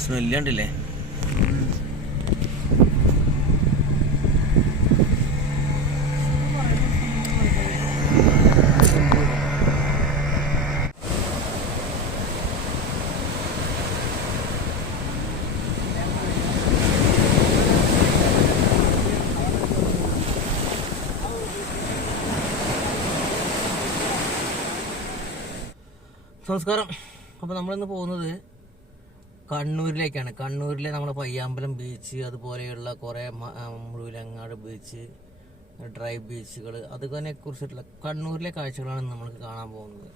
Smell കണ്ടില്ലേ? നമസ്കാരം. അപ്പോൾ നമ്മളിന്ന് പോകുന്നത് കണ്ണൂരിലേക്കാണ്. കണ്ണൂരിലെ നമ്മുടെ പയ്യാമ്പലം ബീച്ച്, അതുപോലെയുള്ള കുറേ മുഴുവലങ്ങാട് ബീച്ച്, ഡ്രൈ ബീച്ചുകൾ, അതിനെ കുറിച്ചിട്ടുള്ള കണ്ണൂരിലെ കാഴ്ചകളാണ് നമ്മൾ കാണാൻ പോകുന്നത്.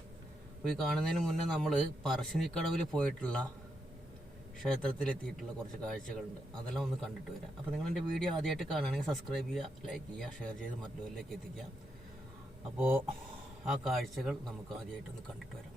അപ്പോൾ ഈ കാണുന്നതിന് മുന്നേ നമ്മൾ പറശ്ശിനിക്കടവിൽ പോയിട്ടുള്ള ക്ഷേത്രത്തിലെത്തിയിട്ടുള്ള കുറച്ച് കാഴ്ചകളുണ്ട്. അതെല്ലാം ഒന്ന് കണ്ടിട്ട് വരാം. അപ്പോൾ നിങ്ങൾ എൻ്റെ വീഡിയോ ആദ്യമായിട്ട് കാണുകയാണെങ്കിൽ സബ്സ്ക്രൈബ് ചെയ്യുക, ലൈക്ക് ചെയ്യുക, ഷെയർ ചെയ്ത് മറ്റുള്ളവരിലേക്ക് എത്തിക്കുക. അപ്പോൾ ആ കാഴ്ചകൾ നമുക്ക് ആദ്യമായിട്ടൊന്ന് കണ്ടിട്ട് വരാം.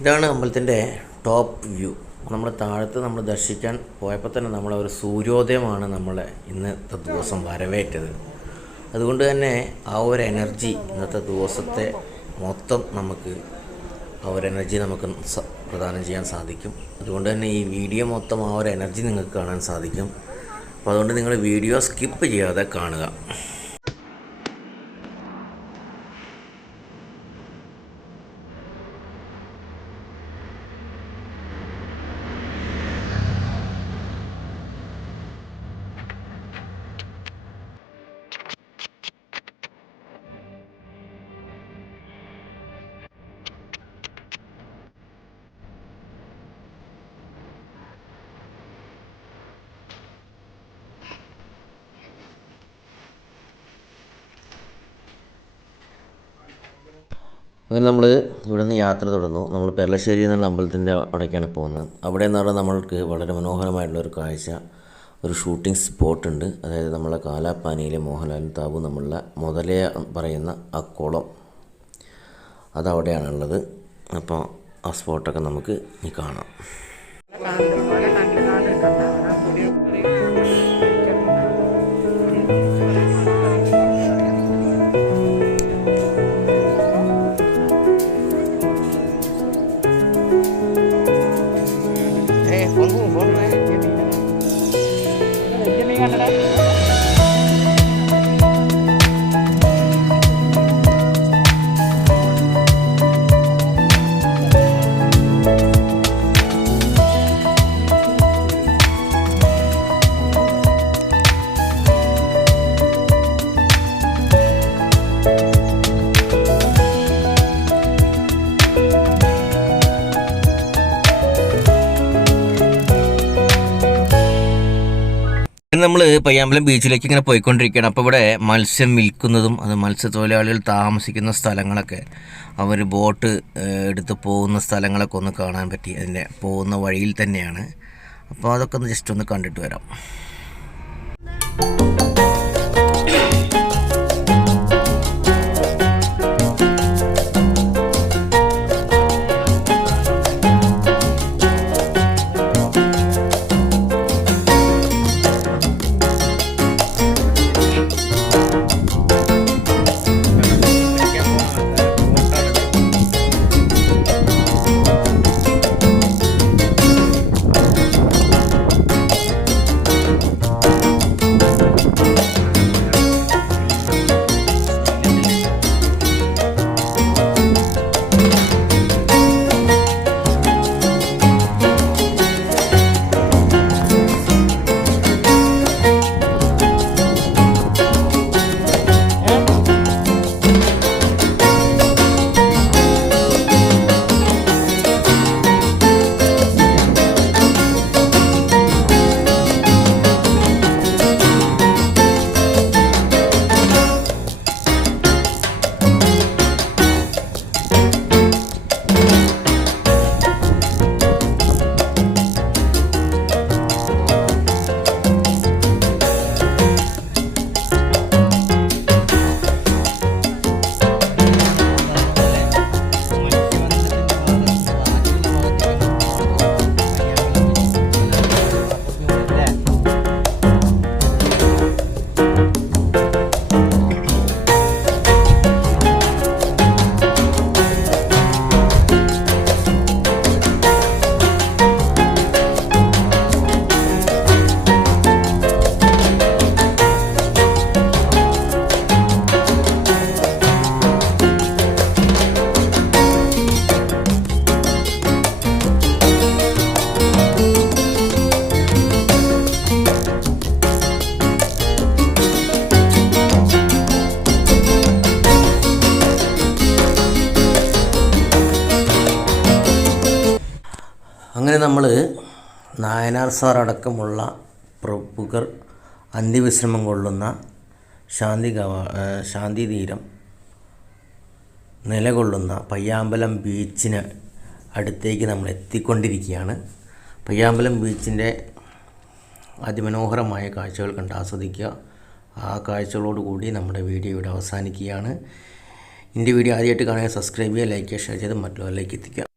ഇതാണ് അമ്പലത്തിൻ്റെ ടോപ്പ് വ്യൂ. നമ്മൾ താഴത്ത് നമ്മൾ ദർശിക്കാൻ പോയപ്പോൾ തന്നെ നമ്മളെ ഒരു സൂര്യോദയമാണ് നമ്മളെ ഇന്നത്തെ ദിവസം വരവേറ്റത്. അതുകൊണ്ട് തന്നെ ആ ഒരു എനർജി ഇന്നത്തെ ദിവസത്തെ മൊത്തം നമുക്ക് ആ ഒരു എനർജി നമുക്ക് പ്രദാനം ചെയ്യാൻ സാധിക്കും. അതുകൊണ്ട് തന്നെ ഈ വീഡിയോ മൊത്തം ആ ഒരു എനർജി നിങ്ങൾക്ക് കാണാൻ സാധിക്കും. അപ്പോൾ അതുകൊണ്ട് നിങ്ങൾ വീഡിയോ സ്കിപ്പ് ചെയ്യാതെ കാണുക. അങ്ങനെ നമ്മൾ ഇവിടെ നിന്ന് യാത്ര തുടർന്നു. നമ്മൾ പെരളശ്ശേരി എന്നുള്ള അമ്പലത്തിൻ്റെ അവിടേക്കാണ് പോകുന്നത്. അവിടെ എന്ന് പറഞ്ഞാൽ നമ്മൾക്ക് വളരെ മനോഹരമായിട്ടുള്ളൊരു കാഴ്ച, ഒരു ഷൂട്ടിംഗ് സ്പോട്ടുണ്ട്. അതായത് നമ്മളെ കാലാപ്പാനിയിലെ മോഹൻലാലും താപു നമ്മളുടെ മുതലേ പറയുന്ന ആ കുളം അതവിടെയാണുള്ളത്. അപ്പോൾ ആ സ്പോട്ടൊക്കെ നമുക്ക് ഇനി കാണാം. നമ്മൾ പയ്യാമ്പലം ബീച്ചിലേക്ക് ഇങ്ങനെ പോയിക്കൊണ്ടിരിക്കുകയാണ്. അപ്പോൾ ഇവിടെ മത്സ്യം വിൽക്കുന്നതും അത് മത്സ്യത്തൊഴിലാളികൾ താമസിക്കുന്ന സ്ഥലങ്ങളൊക്കെ, അവർ ബോട്ട് എടുത്ത് പോകുന്ന സ്ഥലങ്ങളൊക്കെ ഒന്ന് കാണാൻ പറ്റി. അതിൻ്റെ പോകുന്ന വഴിയിൽ തന്നെയാണ്. അപ്പോൾ അതൊക്കെ ഒന്ന് ജസ്റ്റ് ഒന്ന് കണ്ടിട്ട് വരാം. നയനാർ സാർ അടക്കമുള്ള പ്രമുഖർ അന്ത്യവിശ്രമം കൊള്ളുന്ന ശാന്തി തീരം നിലകൊള്ളുന്ന പയ്യാമ്പലം ബീച്ചിന് അടുത്തേക്ക് നമ്മൾ എത്തിക്കൊണ്ടിരിക്കുകയാണ്. പയ്യാമ്പലം ബീച്ചിൻ്റെ അതിമനോഹരമായ കാഴ്ചകൾ കണ്ട് ആസ്വദിക്കുക. ആ കാഴ്ചകളോടുകൂടി നമ്മുടെ വീഡിയോ ഇവിടെ അവസാനിക്കുകയാണ്. എൻ്റെ വീഡിയോ ആദ്യമായിട്ട് കാണാൻ സബ്സ്ക്രൈബ് ചെയ്യുക, ലൈക്ക് ചെയ്യുക, ഷെയർ ചെയ്ത് മറ്റുള്ളവരിലേക്ക് എത്തിക്കുക.